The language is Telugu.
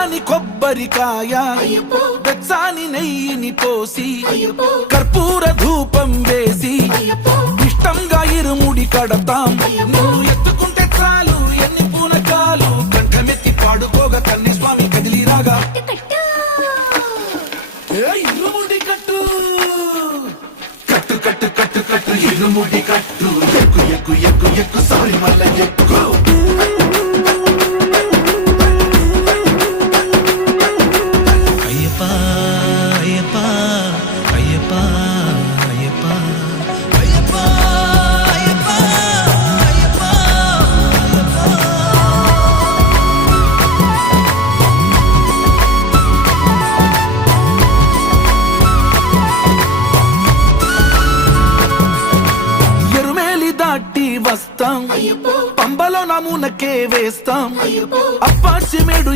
కమ్మని కొబ్బరికాయ వెచ్చాని నెయ్యిని పోసి కర్పూర ధూపం వేసి ఇష్టంగా ఇరుముడి కడతాం. నువ్వు ఎత్తుకుంటే చాలు ఎన్ని పూనకాలు కంఠమెత్తి పాడుకోగా కన్యస్వామి కదిలిరాగా ఇరుముడి కట్టు కట్టు కట్టు కట్టు కట్టు ఇరుముడి కట్టు ఎక్కు ఎక్కు ఎక్కు ఎక్కు సారి మల్ల ఎక్కు. వస్తాం పంబలో నమూనకే వేస్తాం అప్పాచి మేడు